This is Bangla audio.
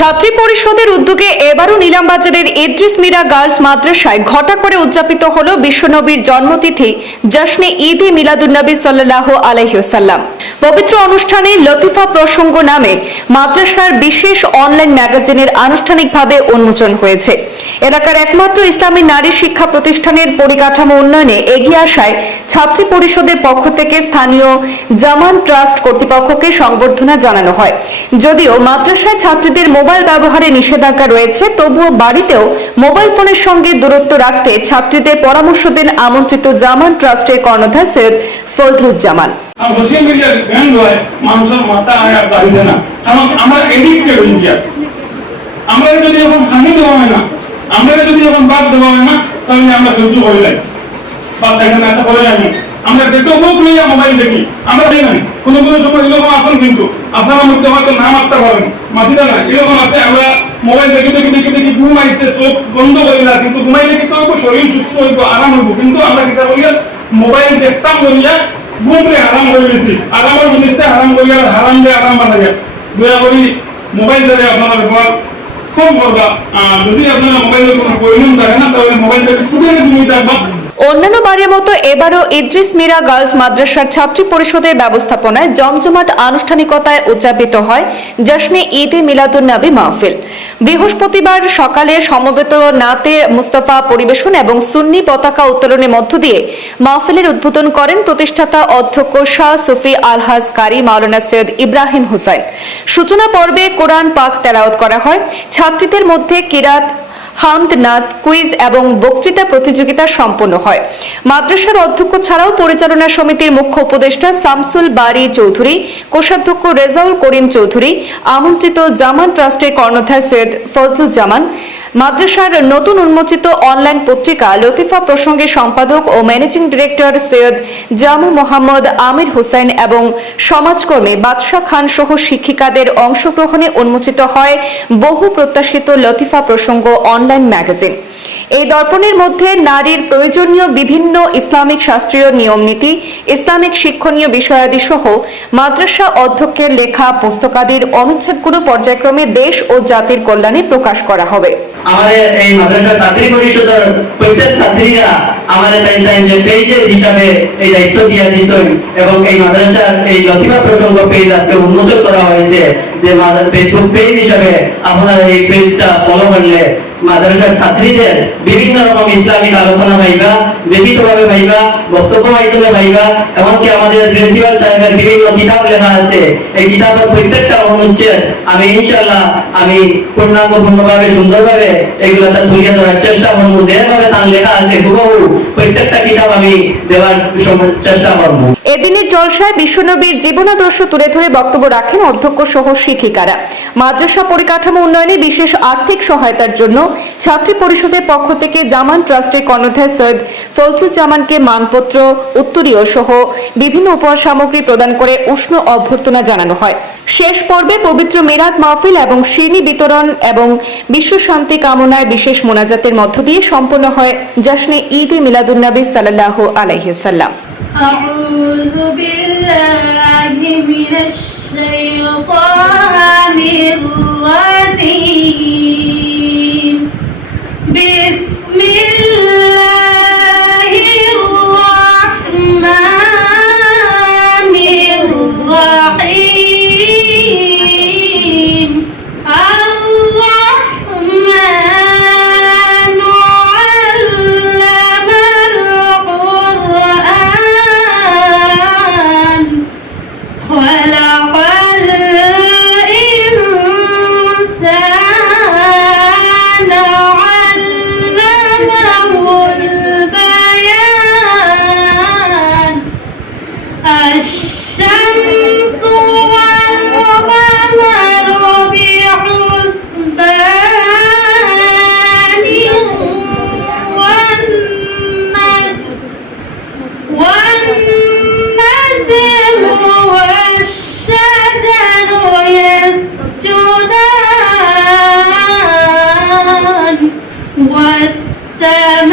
ছাত্রী পরিষদের উদ্যোগে এবারও নিলামবাজারের ইদ্রিস মিরা গার্লস মাদ্রাসায় ঘটা করে উদযাপিত হল বিশ্বনবীর জন্মতিথি জশ্নে ঈদে মিলাদুন্নবী সাল্লাহ আলহিউসাল্লাম পবিত্র অনুষ্ঠানে লতিফা প্রসঙ্গ নামে মাদ্রাসার বিশেষ অনলাইন ম্যাগাজিনের আনুষ্ঠানিকভাবে উন্মোচন হয়েছে। এলাকার একমাত্র ইসলামী নারী শিক্ষা প্রতিষ্ঠানের পরিকাঠামো উন্নয়নে এগিয়ে আসায় ছাত্রী পরিষদের পক্ষ থেকে স্থানীয় জামান ট্রাস্ট কর্তৃপক্ষকে সংবর্ধনা জানানো হয়। যদিও মাদ্রাসায় ছাত্রীদের মোবাইল ব্যবহারে নিষেধাজ্ঞা রয়েছে, তবুও বাড়িতেও মোবাইল ফোনের সঙ্গে দূরত্ব রাখতে ছাত্রীদের পরামর্শ দেন আমন্ত্রিত জামান ট্রাস্টের কর্ণধার সৈয়দ ফজলুজ্জামান। আর সোশ্যাল মিডিয়ার ট্রেন্ড হয় মানুষের মাথা আয়া চাইছে না। কারণ আমরা এডিক্টেড হয়ে গিয়েছি আমরা যদি এখন খানি দেওয়া হয় না, আমরা যদি এখন বাদ দেওয়া হয় না, তাহলে আমরা সহ্য হয়ে যাই বাদ দেখেন আচ্ছা বলে যাই আমরা দেখতে বুক লইয়া মোবাইল দেখি। আমরা দেখি নাই। কোনো সময় এরকম আসেন কিন্তু। আপনারা মধ্যে হয়তো নাম আটতে পারেন মাতিটা না, এরকম আছে, আমরা মোবাইল দেখি দেখি দেখি দেখি, ঘুম আইছে, চোখ বন্ধ করি না। কিন্তু ঘুমাইলে কিন্তু শরীর সুস্থ হইব, আরাম হইব। কিন্তু আমরা কিতা বলিয়া মোবাইল দেখতাম বলিয়া ঘুমরে হারাম করে দিয়েছি আরামের জিনিসটা হারাম করি আর হারাম দিয়ে আরাম বানাই দয়া করি মোবাইল ধরে আপনারা ব্যবহার কম করবা যদি আপনারা মোবাইলের কোনো প্রয়োজন থাকে না, তাহলে মোবাইলটাকে খুবই তুমি দেখবা অন্যান্য বারের মতো এবারও ইদ্রিস মিরা গার্লস মাদ্রাসার ছাত্রী পরিষদের ব্যবস্থাপনায় জমজমাট আনুষ্ঠানিকতায় উদযাপিত হয় জশ্নে ঈদে মিলাদুন নবী মাহফিল। বৃহস্পতিবার সকালে সমবেত নাতে মুস্তফা পরিবেশন এবং সুন্নি পতাকা উত্তোলনের মধ্য দিয়ে মাহফিলের উদ্বোধন করেন প্রতিষ্ঠাতা অধ্যক্ষ শাহ সুফি আলহাজ কারি মাওলানা সৈয়দ ইব্রাহিম হুসাইন। সূচনা পর্বে কোরআন পাক তেলাওয়াত করা হয়। ছাত্রীদের মধ্যে কিরাত হামদ নাথ কুইজ এবং বক্তৃতা প্রতিযোগিতা সম্পন্ন হয়। মাদ্রাসার অধ্যক্ষ ছাড়াও পরিচালনা সমিতির মুখ্য উপদেষ্টা সামসুল বারি চৌধুরী, কোষাধ্যক্ষ রেজাউল করিম চৌধুরী, আমন্ত্রিত জামান ট্রাস্টের কর্ণধার সৈয়দ ফজলুজ্জামান মাদ্রাসার নতুন উন্মোচিত অনলাইন পত্রিকা লতিফা প্রসঙ্গে সম্পাদক ও ম্যানেজিং ডিরেক্টর সৈয়দ জামু মোহাম্মদ আমির হোসেন এবং সমাজকর্মী বাদশাহ খান সহ শিক্ষিকাদের অংশগ্রহণে উন্মোচিত হয় বহু প্রত্যাশিত লতিফা প্রসঙ্গ অনলাইন ম্যাগাজিন এই দর্পণের মধ্যে নারীর প্রয়োজনীয় বিভিন্ন ইসলামিক শাস্ত্রীয় নিয়মনীতি ইসলামিক শিক্ষণীয় বিষয়াদি সহ মাদ্রাসা অধ্যক্ষের লেখা পুস্তকাদির অনুচ্ছেদগুলো পর্যায়ক্রমে দেশ ও জাতির কল্যাণে প্রকাশ করা হবে। আমাদের এই মাদ্রাসা ছাত্রী পরিষদের প্রত্যেক ছাত্রীরা আমাদের টাইম টাইম যে পেজের হিসাবে এই দায়িত্ব দিয়া দিতেন এবং এই মাদ্রাসার এই লতিফা প্রসঙ্গ পেজ আজকে উন্মোচন করা হয়েছে যে ফেসবুক পেজ হিসাবে আপনারা এই পেজটা ফলো করলে মাদ্রাসার ছাত্রীদের বিভিন্ন রকম ইসলামিক আলোচনা পাইবা লিখিত ভাবে পাইবা বক্তব্য মাধ্যমে পাইবা এমনকি আমাদের প্রিন্সিপাল সাহেবের বিভিন্ন কিতাব লেখা আছে। এই কিতাবের প্রত্যেকটা অনুচ্ছেদ আমি ইনশাল্লাহ আমি পূর্ণাঙ্গ, পূর্ণভাবে, সুন্দরভাবে এগুলো তুলিয়ে ধরার চেষ্টা করব। যেভাবে তার লেখা আছে, হুবহু প্রত্যেকটা কিতাব আমি দেওয়ার চেষ্টা করব। এদিনের জলসায় বিশ্বনবীর জীবনাদর্শ তুলে ধরে বক্তব্য রাখেন অধ্যক্ষ সহ শিক্ষিকারা। মাদ্রাসা পরিকাঠামো উন্নয়নে বিশেষ আর্থিক সহায়তার জন্য ছাত্রী পরিষদের পক্ষ থেকে জামান ট্রাস্টের কর্ণধার সৈয়দ ফজলুজ্জামানকে মানপত্র, উত্তরীয় সহ বিভিন্ন উপহার সামগ্রী প্রদান করে উষ্ণ অভ্যর্থনা জানানো হয়। শেষ পর্বে পবিত্র মেরাত মাহফিল এবং শিরনি বিতরণ এবং বিশ্ব শান্তি কামনায় বিশেষ মোনাজাতের মধ্য দিয়ে সম্পন্ন হয় জশ্নে ঈদে মিলাদুন্নবী সাল্লাহ আলাইসাল্লাম أعوذ بالله من الشيطان الرجيم was um,